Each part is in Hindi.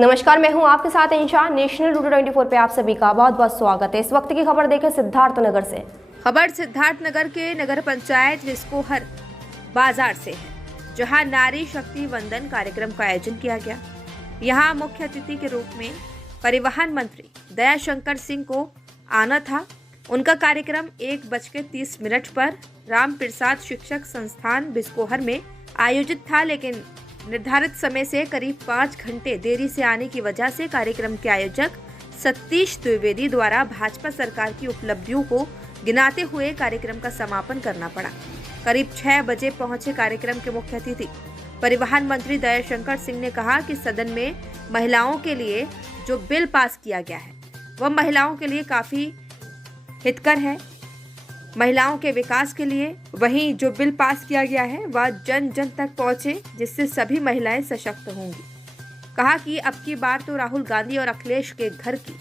नमस्कार, मैं हूं आपके साथ इंशा। नेशनल रूट 24 पे आप सभी का बहुत बहुत स्वागत है। इस वक्त की खबर देखें सिद्धार्थनगर से। खबर सिद्धार्थनगर के नगर पंचायत विस्कोहर बाजार से है, जहां नारी शक्ति वंदन कार्यक्रम का आयोजन किया गया। यहां मुख्य अतिथि के रूप में परिवहन मंत्री दयाशंकर सिंह को आना था। उनका कार्यक्रम 1:30 पर राम प्रसाद शिक्षक संस्थान विस्कोहर में आयोजित था, लेकिन निर्धारित समय से करीब 5 घंटे देरी से आने की वजह से कार्यक्रम के आयोजक सतीश द्विवेदी द्वारा भाजपा सरकार की उपलब्धियों को गिनाते हुए कार्यक्रम का समापन करना पड़ा। करीब 6 बजे पहुंचे कार्यक्रम के मुख्य अतिथि परिवहन मंत्री दयाशंकर सिंह ने कहा कि सदन में महिलाओं के लिए जो बिल पास किया गया है वह महिलाओं के लिए काफी हितकर है, महिलाओं के विकास के लिए। वहीं जो बिल पास किया गया है वह जन जन तक पहुंचे, जिससे सभी महिलाएं सशक्त होंगी। कहा कि अब की बार तो राहुल गांधी और अखिलेश के घर की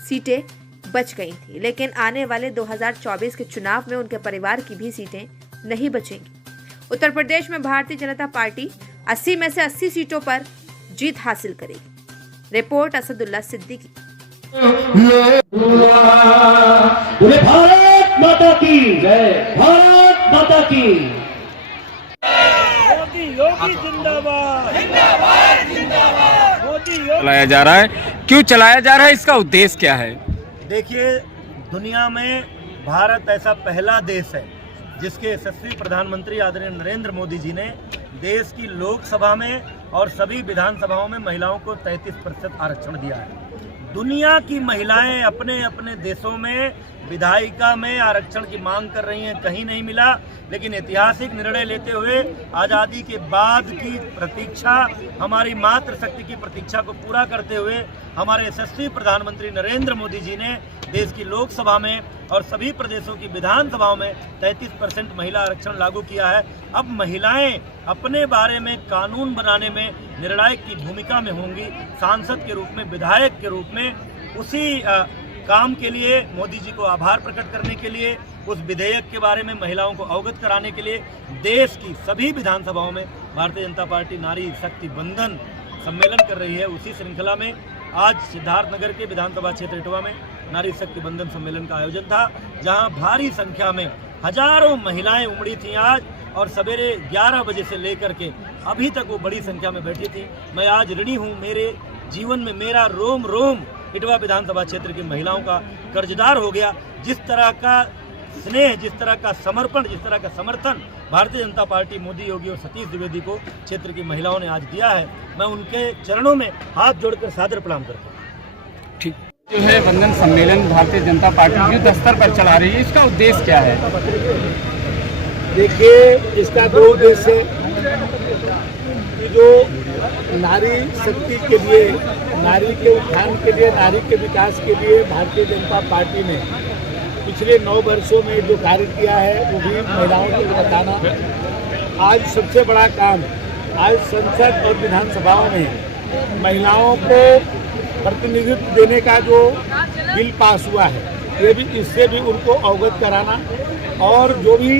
सीटें बच गई थी, लेकिन आने वाले 2024 के चुनाव में उनके परिवार की भी सीटें नहीं बचेंगी। उत्तर प्रदेश में भारतीय जनता पार्टी 80 में से 80 सीटों पर जीत हासिल करेगी। रिपोर्ट असदुल्ला सिद्दीकी। भारत माता की जय, भारत माता की। मोदी योगी जिंदाबाद, जिंदाबाद, जिंदाबाद। मोदी योगी चलाया जा रहा है, क्यों चलाया जा रहा है, इसका उद्देश्य क्या है? देखिए, दुनिया में भारत ऐसा पहला देश है जिसके यशस्वी प्रधानमंत्री आदरणीय नरेंद्र मोदी जी ने देश की लोकसभा में और सभी विधानसभाओं में महिलाओं को 33% आरक्षण दिया है। दुनिया की महिलाएं अपने अपने देशों में विधायिका में आरक्षण की मांग कर रही हैं, कहीं नहीं मिला। लेकिन ऐतिहासिक निर्णय लेते हुए आज़ादी के बाद की प्रतीक्षा, हमारी मातृशक्ति की प्रतीक्षा को पूरा करते हुए हमारे यशस्वी प्रधानमंत्री नरेंद्र मोदी जी ने देश की लोकसभा में और सभी प्रदेशों की विधानसभाओं में 33% महिला आरक्षण लागू किया है। अब महिलाएं अपने बारे में कानून बनाने में निर्णायक की भूमिका में होंगी। सांसद के रूप में, विधायक के रूप में उसी काम के लिए मोदी जी को आभार प्रकट करने के लिए, उस विधेयक के बारे में महिलाओं को अवगत कराने के लिए देश की सभी विधानसभाओं में भारतीय जनता पार्टी नारी शक्ति वंदन सम्मेलन कर रही है। उसी श्रृंखला में आज सिद्धार्थनगर के विधानसभा क्षेत्र इटवा में नारी शक्ति वंदन सम्मेलन का आयोजन था, जहां भारी संख्या में हजारों महिलाएं उमड़ी थीं आज, और सवेरे 11 बजे से लेकर के अभी तक वो बड़ी संख्या में बैठी थी। मैं आज ऋणी हूँ, मेरे जीवन में मेरा रोम रोम इटवा विधानसभा क्षेत्र की महिलाओं का कर्जदार हो गया। जिस तरह का स्नेह, जिस तरह का समर्पण, जिस तरह का समर्थन भारतीय जनता पार्टी मोदी योगी और सतीश द्विवेदी को क्षेत्र की महिलाओं ने आज दिया है, मैं उनके चरणों में हाथ जोड़कर सादर प्रणाम करता हूँ। ठीक जो है वंदन सम्मेलन भारतीय जनता पार्टी युद्ध स्तर पर चला रही है, इसका उद्देश्य क्या है? देखिए, इसका 2 उद्देश्य है कि जो नारी शक्ति के लिए, नारी के उत्थान के लिए, नारी के विकास के लिए भारतीय जनता पार्टी ने पिछले 9 वर्षों में जो कार्य किया है वो भी महिलाओं को बताना। आज सबसे बड़ा काम, आज संसद और विधानसभाओं में महिलाओं को प्रतिनिधित्व देने का जो बिल पास हुआ है, ये भी, इससे भी उनको अवगत कराना, और जो भी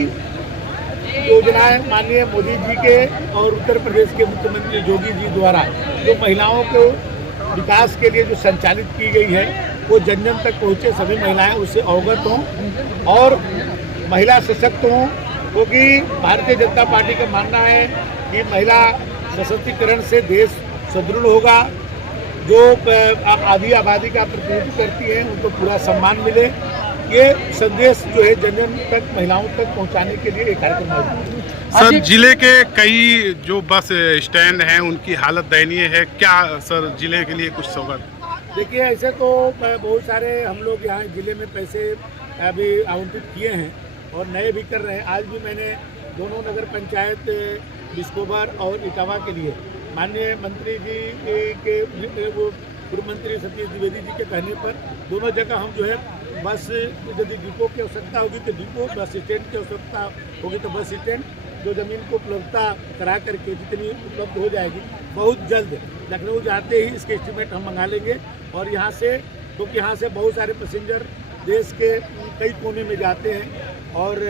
योजनाएं माननीय मोदी जी के और उत्तर प्रदेश के मुख्यमंत्री योगी जी द्वारा जो महिलाओं को विकास के लिए जो संचालित की गई है वो जन जन तक पहुँचे, सभी महिलाएं उससे अवगत हों और महिला सशक्त हों। क्योंकि भारतीय जनता पार्टी का मानना है कि महिला सशक्तिकरण से देश सुदृढ़ होगा। जो आधी आबादी का प्रतिनिधित्व करती हैं उनको पूरा सम्मान मिले, ये संदेश जो है जन जन तक, महिलाओं तक पहुंचाने के लिए एक कार्यक्रम है। सर, जिले के कई जो बस स्टैंड हैं उनकी हालत दयनीय है, क्या सर जिले के लिए कुछ सौगात? देखिए, ऐसे तो बहुत सारे हम लोग यहाँ जिले में पैसे अभी आवंटित किए हैं और नए भी कर रहे हैं। आज भी मैंने दोनों नगर पंचायत विस्कोहर और इटावा के लिए माननीय मंत्री जी के, वो पूर्व मंत्री सतीश द्विवेदी जी के कहने पर दोनों जगह हम जो है बस, यदि डिपो की आवश्यकता होगी तो डिपो, बस स्टैंड की आवश्यकता होगी तो बस स्टैंड, जो ज़मीन को उपलब्धता करा करके जितनी उपलब्ध हो जाएगी बहुत जल्द लखनऊ जाते ही इसके एस्टीमेट हम मंगा लेंगे। और यहाँ से, क्योंकि यहाँ से बहुत सारे पैसेंजर देश के कई कोने में जाते हैं और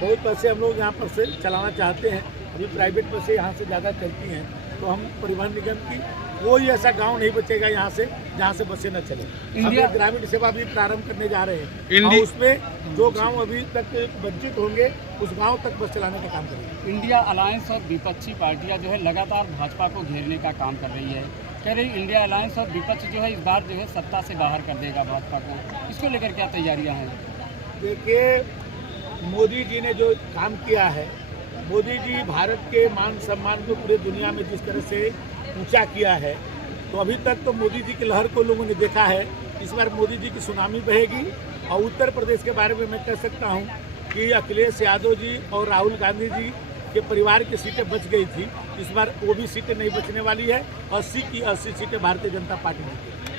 बहुत बसें हम लोग यहाँ पर से चलाना चाहते हैं। अभी प्राइवेट बसें यहाँ से ज़्यादा चलती हैं, तो हम परिवहन निगम की कोई ऐसा गांव नहीं बचेगा यहाँ से जहाँ से बसें न चले। हम एक ग्रामीण सेवा भी प्रारंभ करने जा रहे हैं और उसमें जो गांव अभी तक वंचित होंगे उस गांव तक बस चलाने का काम करेंगे। इंडिया अलायंस और विपक्षी पार्टियां जो है लगातार भाजपा को घेरने का काम कर रही है। कह रही इंडिया अलायंस और विपक्ष जो है इस बार जो है सत्ता से बाहर कर देगा भाजपा को। इसको लेकर क्या तैयारियां हैं? देखिए, मोदी जी ने जो काम किया है, मोदी जी भारत के मान सम्मान को पूरे दुनिया में जिस तरह से ऊंचा किया है, तो अभी तक तो मोदी जी की लहर को लोगों ने देखा है। इस बार मोदी जी की सुनामी बहेगी और उत्तर प्रदेश के बारे में मैं कह सकता हूं कि अखिलेश यादव जी और राहुल गांधी जी के परिवार की सीटें बच गई थी, इस बार वो भी सीटें नहीं बचने वाली है। 80 की 80 सीटें भारतीय जनता पार्टी जीतेगी।